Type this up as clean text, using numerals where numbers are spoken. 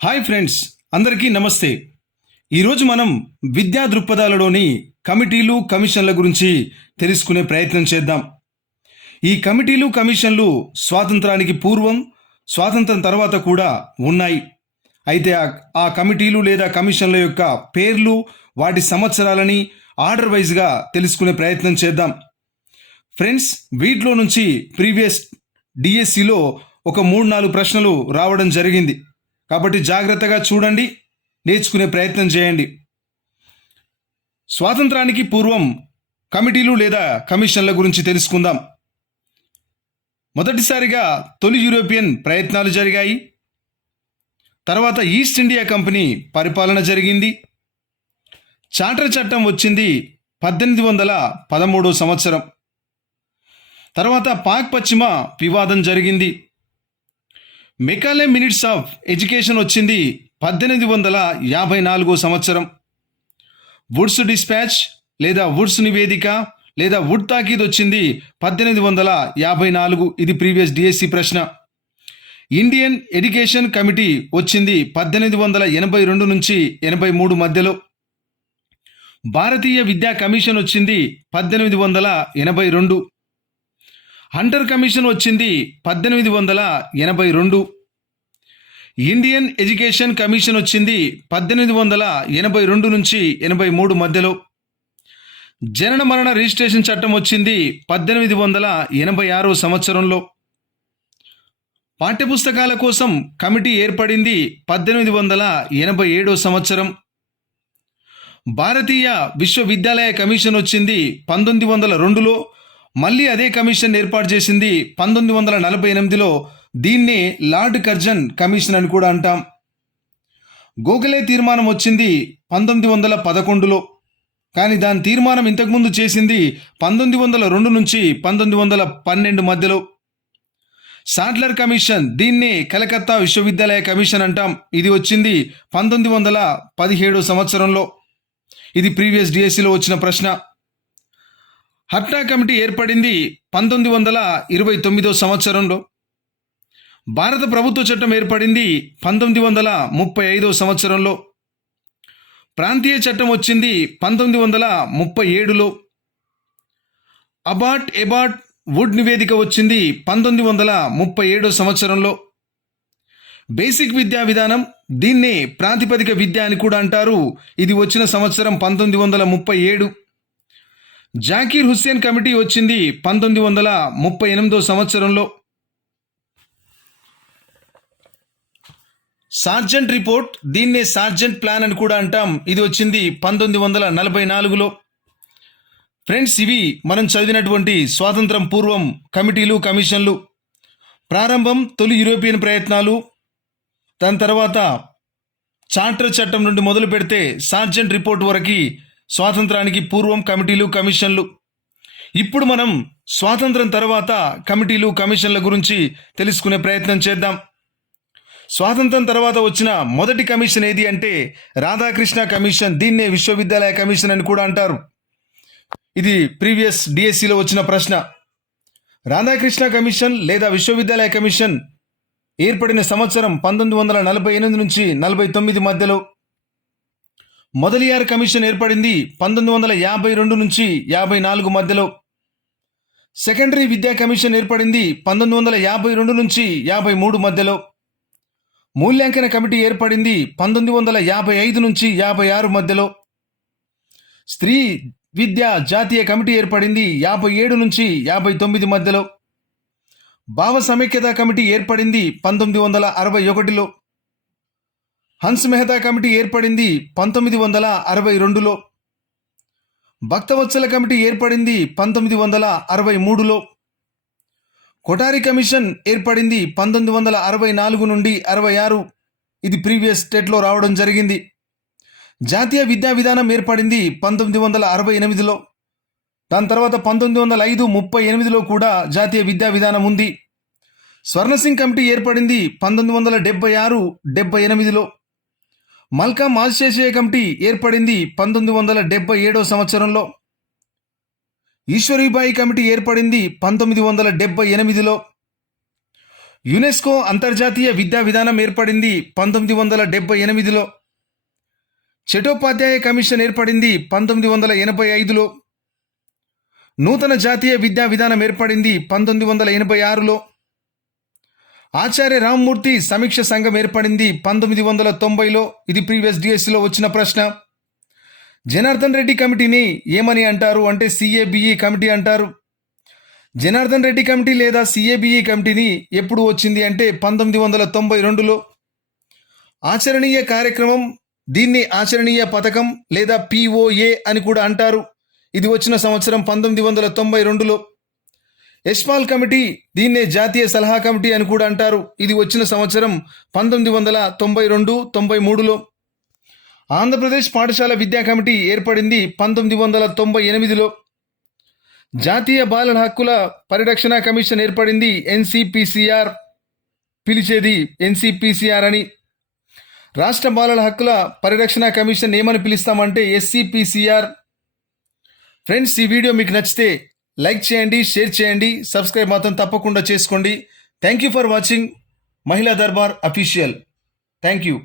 Hi friends, అందరికీ నమస్తే. ఈరోజు మనం విద్యా దృక్పథాలలోని కమిటీలు కమిషన్ల గురించి తెలుసుకునే ప్రయత్నం చేద్దాం. ఈ కమిటీలు కమిషన్లు స్వాతంత్రానికి పూర్వం, స్వాతంత్రం తర్వాత కూడా ఉన్నాయి. అయితే ఆ కమిటీలు లేదా కమిషన్ల యొక్క పేర్లు, వాటి సంవత్సరాలని ఆర్డర్ వైజ్గా తెలుసుకునే ప్రయత్నం చేద్దాం. ఫ్రెండ్స్, వీటిలో నుంచి ప్రీవియస్ డిఎస్సిలో ఒక 3-4 ప్రశ్నలు రావడం జరిగింది. కాబట్టి జాగ్రత్తగా చూడండి, నేర్చుకునే ప్రయత్నం చేయండి. స్వాతంత్రానికి పూర్వం కమిటీలు లేదా కమిషన్ల గురించి తెలుసుకుందాం. మొదటిసారిగా తొలి యూరోపియన్ ప్రయత్నాలు జరిగాయి. తర్వాత ఈస్ట్ ఇండియా కంపెనీ పరిపాలన జరిగింది. చార్టర్ చట్టం వచ్చింది 1813 సంవత్సరం. తర్వాత పాక్ పశ్చిమ వివాదం జరిగింది. మెకాలే మినిట్స్ ఆఫ్ ఎడ్యుకేషన్ వచ్చింది 1854 సంవత్సరం. వుడ్స్ డిస్పాచ్ లేదా వుడ్స్ నివేదిక లేదా వుడ్ తాకీద్ వచ్చింది 1854. ఇది ప్రీవియస్ డిఎస్సి ప్రశ్న. ఇండియన్ ఎడ్యుకేషన్ కమిటీ వచ్చింది 1882 నుంచి 83 మధ్యలో. భారతీయ విద్యా కమిషన్ వచ్చింది 1882. హంటర్ కమిషన్ వచ్చింది 1882. ఇండియన్ ఎడ్యుకేషన్ కమిషన్ వచ్చింది 1882 నుంచి 83 మధ్యలో. జనన మరణ రిజిస్ట్రేషన్ చట్టం వచ్చింది 1886 సంవత్సరంలో. పాఠ్యపుస్తకాల కోసం కమిటీ ఏర్పడింది 1887 సంవత్సరం. భారతీయ విశ్వవిద్యాలయ కమిషన్ వచ్చింది 1902లో. మళ్ళీ అదే కమిషన్ ఏర్పాటు చేసింది 1948లో. దీన్నే లార్డ్ కర్జన్ కమిషన్ అని కూడా అంటాం. గోఖలే తీర్మానం వచ్చింది 1911లో. కానీ దాని తీర్మానం ఇంతకుముందు చేసింది 1902 నుంచి 1912 మధ్యలో. సాడ్లర్ కమిషన్, దీన్నే కలకత్తా విశ్వవిద్యాలయ కమిషన్ అంటాం. ఇది వచ్చింది 1917 సంవత్సరంలో. ఇది ప్రీవియస్ డిఎస్సిలో వచ్చిన ప్రశ్న. హట్నా కమిటీ ఏర్పడింది 1929 సంవత్సరంలో. భారత ప్రభుత్వ చట్టం ఏర్పడింది 1935 సంవత్సరంలో. ప్రాంతీయ చట్టం వచ్చింది 1937లో. ఎబాట్ వుడ్ నివేదిక వచ్చింది 1937 సంవత్సరంలో. బేసిక్ విద్యా విధానం, దీన్నే ప్రాతిపదిక విద్య అని కూడా అంటారు. ఇది వచ్చిన సంవత్సరం 1937. జాకీర్ హుస్సేన్ కమిటీ వచ్చింది 1938 సంవత్సరంలో. సార్జెంట్ రిపోర్ట్, దీన్నే సార్జెంట్ ప్లాన్ అని కూడా అంటాం. ఇది వచ్చింది 1944లో. ఫ్రెండ్స్, ఇవి మనం చదివినటువంటి స్వాతంత్రం పూర్వం కమిటీలు కమిషన్లు. ప్రారంభం తొలి యూరోపియన్ ప్రయత్నాలు, దాని తర్వాత చార్టర్ చట్టం నుండి మొదలు పెడితే సార్జెంట్ రిపోర్ట్ వరకు స్వాతంత్రానికి పూర్వం కమిటీలు కమిషన్లు. ఇప్పుడు మనం స్వాతంత్రం తర్వాత కమిటీలు కమిషన్ల గురించి తెలుసుకునే ప్రయత్నం చేద్దాం. స్వాతంత్రం తర్వాత వచ్చిన మొదటి కమిషన్ ఏది అంటే రాధాకృష్ణ కమిషన్. దీన్నే విశ్వవిద్యాలయ కమిషన్ అని కూడా అంటారు. ఇది ప్రీవియస్ డిఎస్సిలో వచ్చిన ప్రశ్న. రాధాకృష్ణ కమిషన్ లేదా విశ్వవిద్యాలయ కమిషన్ ఏర్పడిన సంవత్సరం 1948 నుంచి 49 మధ్యలో. మొదలియార్ కమిషన్ ఏర్పడింది 1952 నుంచి 54 మధ్యలో. సెకండరీ విద్యా కమిషన్ ఏర్పడింది 1952 నుంచి 53 మధ్యలో. మూల్యాంకన కమిటీ ఏర్పడింది 1955 నుంచి 56 మధ్యలో. స్త్రీ విద్యా జాతీయ కమిటీ ఏర్పడింది 57 నుంచి 59 మధ్యలో. భావ సమైక్యత కమిటీ ఏర్పడింది 1961లో. హన్స్ మెహతా కమిటీ ఏర్పడింది 1962లో. భక్తవత్సల కమిటీ ఏర్పడింది 1963లో. కొఠారి కమిషన్ ఏర్పడింది 1964 నుండి 66. ఇది ప్రీవియస్ స్టేట్లో రావడం జరిగింది. జాతీయ విద్యా విధానం ఏర్పడింది 1968లో. దాని తర్వాత 1905-38లో కూడా జాతీయ విద్యా విధానం ఉంది. స్వర్ణసింగ్ కమిటీ ఏర్పడింది 1976-78లో. మల్కా మాల్షేషియా కమిటీ ఏర్పడింది 1977 సంవత్సరంలో. ఈశ్వరీబాయి కమిటీ ఏర్పడింది 1978లో. యునెస్కో అంతర్జాతీయ విద్యా విధానం ఏర్పడింది 1978లో. చటోపాధ్యాయ కమిషన్ ఏర్పడింది 1985లో. నూతన జాతీయ విద్యా విధానం ఏర్పడింది 1986లో. ఆచార్య రామ్మూర్తి సమీక్ష సంఘం ఏర్పడింది 1990లో. ఇది ప్రీవియస్ డిఎస్సిలో వచ్చిన ప్రశ్న. జనార్దన్ రెడ్డి కమిటీని ఏమని అంటారు అంటే సిఏబిఈ కమిటీ అంటారు. జనార్దన్ రెడ్డి కమిటీ లేదా సిఏబిఈ కమిటీని ఎప్పుడు వచ్చింది అంటే 1992లో. ఆచరణీయ కార్యక్రమం, దీన్ని ఆచరణీయ పథకం లేదా పిఓఏ అని కూడా అంటారు. ఇది వచ్చిన సంవత్సరం 1992లో. యశ్పాల్ కమిటీ, దీన్నే జాతీయ సలహా కమిటీ అని కూడా అంటారు. ఇది వచ్చిన సంవత్సరం 1992-93లో. ఆంధ్రప్రదేశ్ పాఠశాల విద్యా కమిటీ ఏర్పడింది 1998లో. జాతీయ బాలల హక్కుల పరిరక్షణ కమిషన్ ఏర్పడింది ఎన్సిపిసిఆర్, పిలిచేది ఎన్సిపిసిఆర్ అని. రాష్ట్ర బాలల హక్కుల పరిరక్షణ కమిషన్ ఏమని పిలుస్తామంటే ఎస్సిపిసిఆర్. ఫ్రెండ్స్, ఈ వీడియో మీకు నచ్చితే లైక్ చేయండి, షేర్ చేయండి, సబ్స్క్రైబ్ మాత్రం తప్పకుండా చేసుకోండి. థ్యాంక్ యూ ఫర్ వాచింగ్ మహిళా దర్బార్ అఫీషియల్. Thank you.